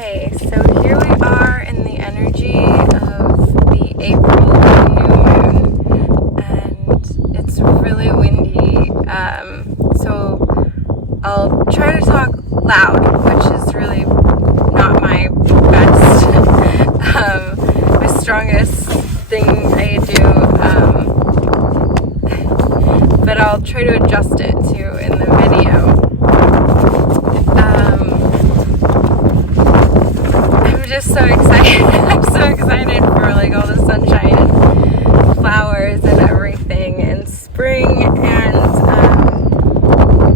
Okay, so here we are in the energy of the April new moon, and it's really windy, so I'll try to talk loud, which is really not my best, my strongest thing I do, but I'll try to adjust it too in the video. I'm just so excited. I'm so excited for like all the sunshine and flowers and everything and spring, and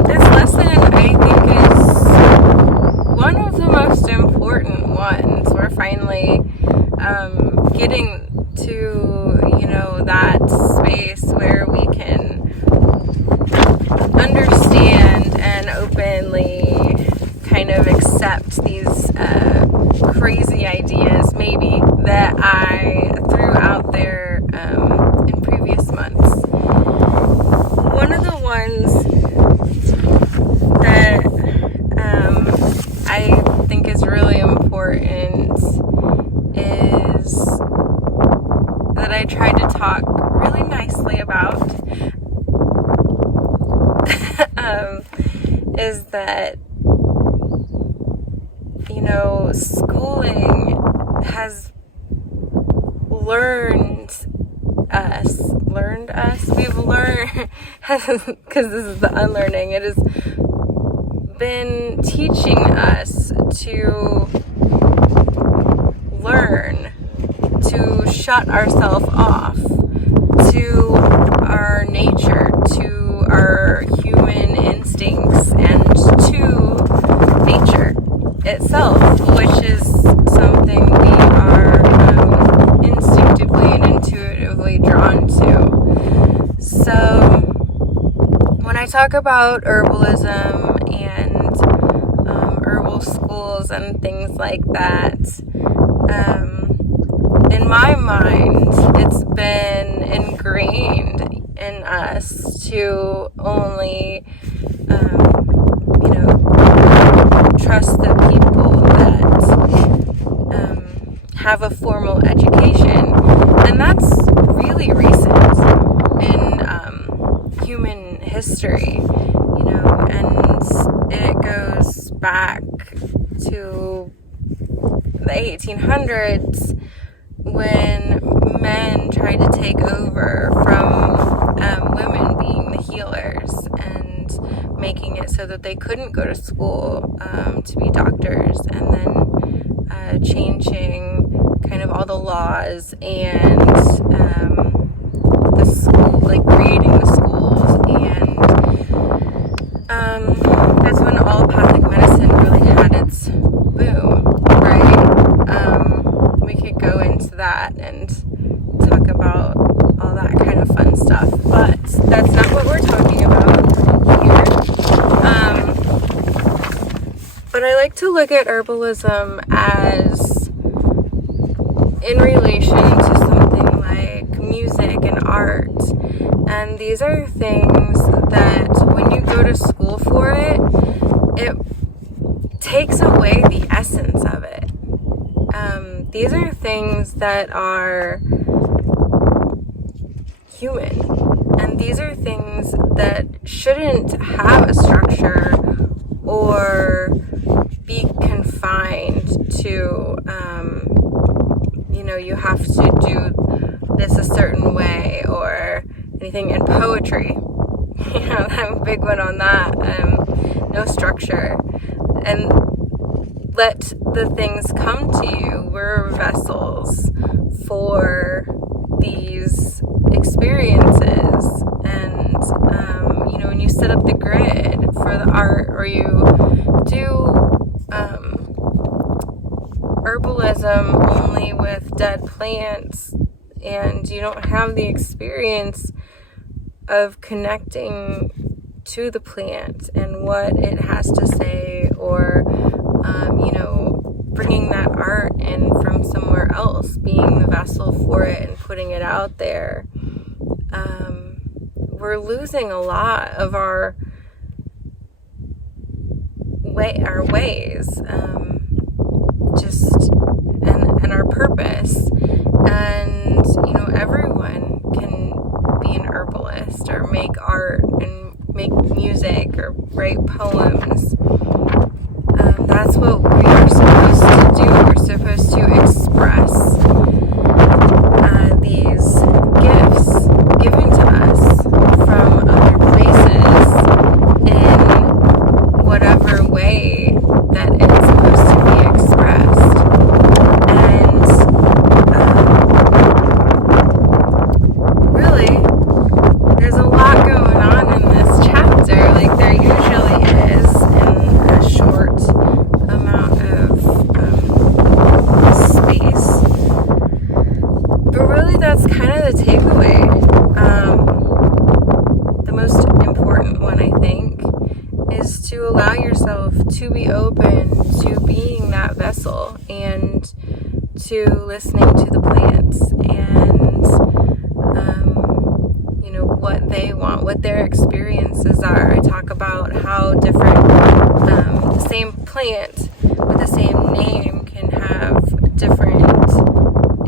this lesson I think is one of the most important ones. We're finally getting to, that space where we can understand and openly kind of accept these crazy ideas maybe that I threw out there in previous months. One of the ones that I think is really important is that I tried to talk really nicely about is that schooling has learned us. We've learned, because this is the unlearning, it has been teaching us to learn, to shut ourselves off to our nature, to our human instincts, and to nature itself, which is something we are instinctively and intuitively drawn to. So when I talk about herbalism and herbal schools and things like that, in my mind it's been ingrained in us to only trust the people that have a formal education, and that's really recent in human history, and it goes back to the 1800s when men tried to take over from women being the healers and making it so that they couldn't go to school to be doctors, and then changing kind of all the laws and the school, like creating the schools, and that's when allopathic medicine really had its boom, right? We could go into that and talk about all that kind of fun stuff, but that's not what we're talking about here. But I like to look at herbalism as in relation to something like music and art. And these are things that when you go to school for it, it takes away the essence of it. These are things that are human. And these are things that shouldn't have a structure or be confined to, you have to do this a certain way or anything. In poetry, I'm a big one on that. No structure. And let the things come to you. We're vessels for these experiences. And, when you set up the grid for the art, or you do herbalism only with dead plants, and you don't have the experience of connecting to the plant and what it has to say, or bringing that art in from somewhere else, being the vessel for it and putting it out there, we're losing a lot of our ways. just and our purpose. And everyone can be an herbalist or make art and make music or write poems. That's what we are supposed to do. We're supposed to express these gifts given to us from other places in whatever way that it's supposed to be expressed. And really, there's a lot going on in this chapter, like there usually is in a short amount of space. But really, that's kind of the takeaway. The most important one, I think, is to allow yourself to be open to being that vessel and to listening to the plants and what they want, what their experiences are. I talk about how different the same plant with the same name can have different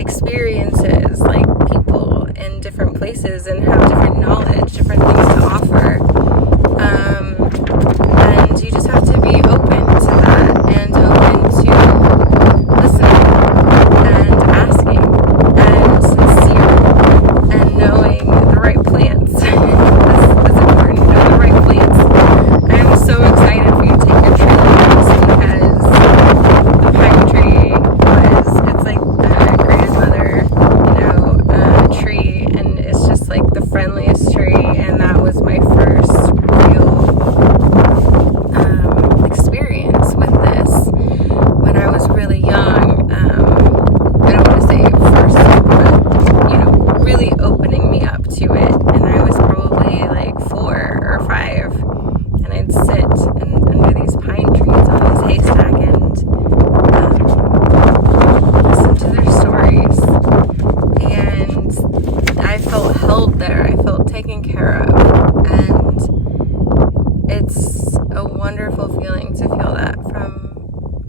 experiences, like people in different places, and have different knowledge, different things to offer. And you just have to be open to that and open to listening and asking and sincere and knowing the right plants. That's important, to know the right plants. I am so excited for you to take your tree because the pine tree it's like a grandmother, tree, and it's just like the friendliest tree, and that was my first real experience with this when I was really young. I don't want to say first, but really opening me up to it, and I was probably like 4 or 5, and I'd sit under these pine trees on this haystack and listen to their stories, and I felt held there, I felt taken care of, and it's a wonderful feeling to feel that from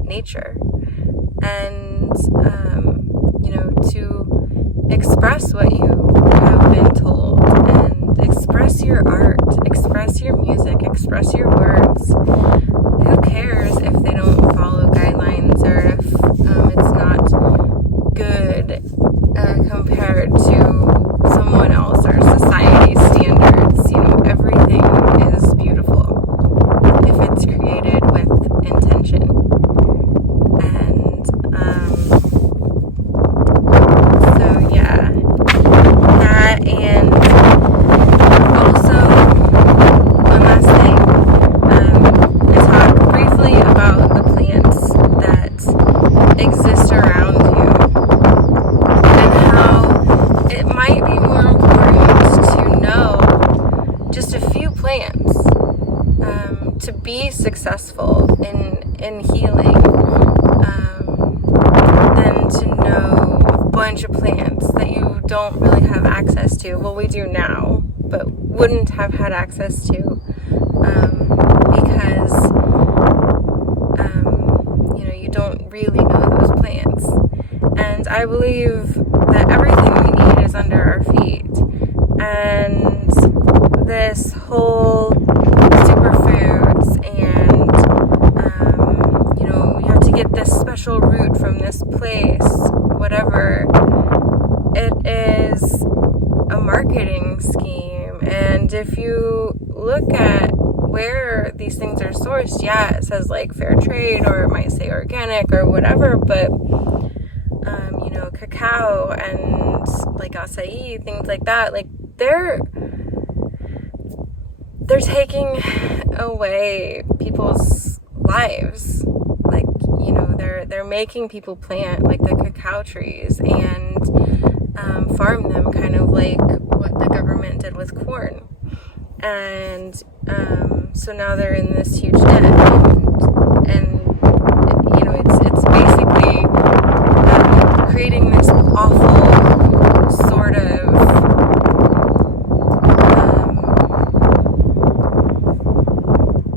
nature, and to express what you have been told, and express your art, express your music, express your words. Who cares if they don't follow guidelines, or if it's not good compared to someone else or society's standards? Everything is beautiful if it's created with intention. And so yeah, that, and also one last thing. I talked briefly about the plants that exist around you, and how it might be more important to know just a few plants to be successful in healing than to know a bunch of plants that you don't really have access to. Well, we do now, but wouldn't have had access to because you don't really know those plants. And I believe that everything we need is under our feet, and this whole superfoods, and you have to get this special root from this place, whatever, it is a marketing scheme. And if you look at where these things are sourced, yeah, it says like fair trade, or it might say organic or whatever, but cacao and like acai, things like that, like they're taking away people's lives. Like, they're making people plant like the cacao trees and farm them, kind of like what the government did with corn. And so now they're in this huge debt, and it's basically creating this awful sort of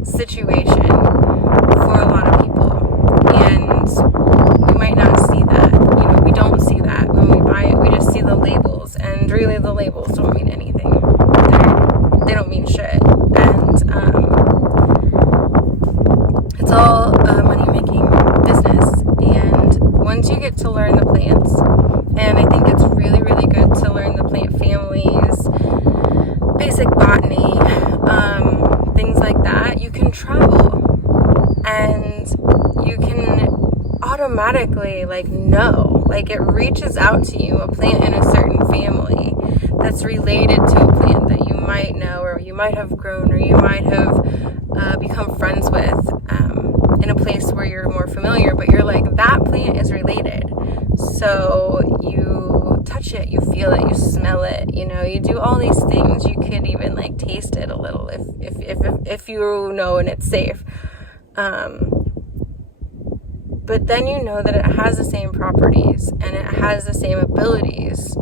situation for a lot of people. And we It's all a money-making business. And once you get to learn the plants, and I think it's really, really good to learn the plant families, basic botany, things like that, you can travel. And you can automatically, know, it reaches out to you, a plant in a certain family that's related to a plant that you might know, or you might have grown, or you might have become friends with in a place where you're more familiar, but you're like, that plant is related. So you touch it, you feel it, you smell it, you do all these things. You could even taste it a little if you know and it's safe. But then you know that it has the same properties and it has the same abilities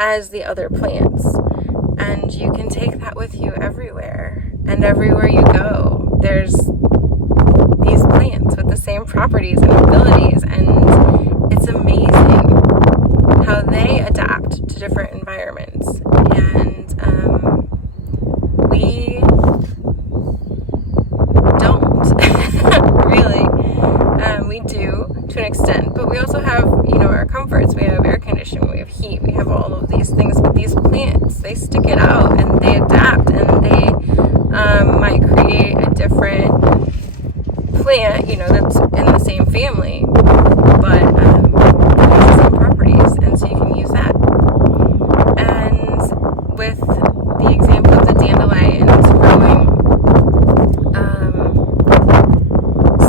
as the other plants. And you can take that with you everywhere. And everywhere you go, there's these plants with the same properties and abilities. And it's amazing how they adapt to different environments. And we don't really. We do to an extent, but we also have, our comforts. We have air conditioning, we have heat, we have all of these things. But these plants, they stick it out and they adapt, and they might create a different plant, that's in the same family, but it has the same properties, and so you can use that. And with the example of the dandelions growing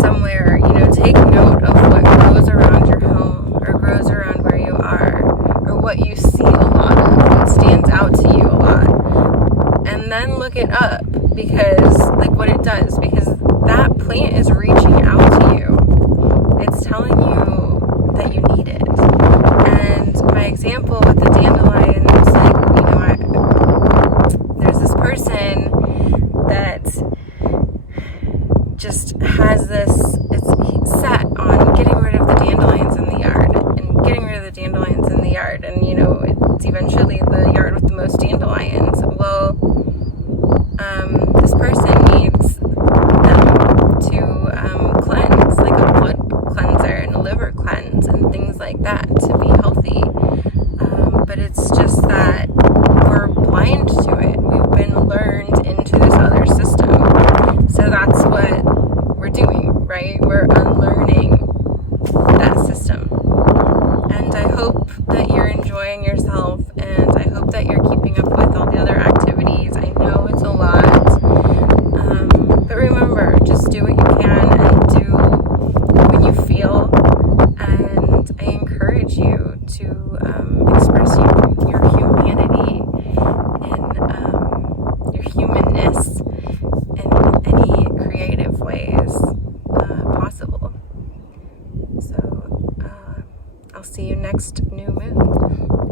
somewhere, take note of what grows around your home, or grows around where you are, or what you see a lot of, what stands out to you a lot. And then look it up, because what it does, because that plant is reaching out to you. It's telling you that you need it. And my example with the dandelions, there's this person that just has this, it's set on getting rid of the dandelions in the yard, and getting rid of the dandelions in the yard, and it's eventually the yard with the most dandelions. Well, this person needs them to cleanse, a blood cleanser and a liver cleanse and things like that, to be healthy. But it's just that we're blind to it. We've been learned into this other system. So that's what we're doing, right? We're unlearning that system. And I hope that you're enjoying yourself, and I hope that you're keeping up with all the other activities. I know it's a lot. But remember, just do what you can and do what you feel. And I encourage you to express your humanity and your humanness in any creative ways possible. So I'll see you next new moon.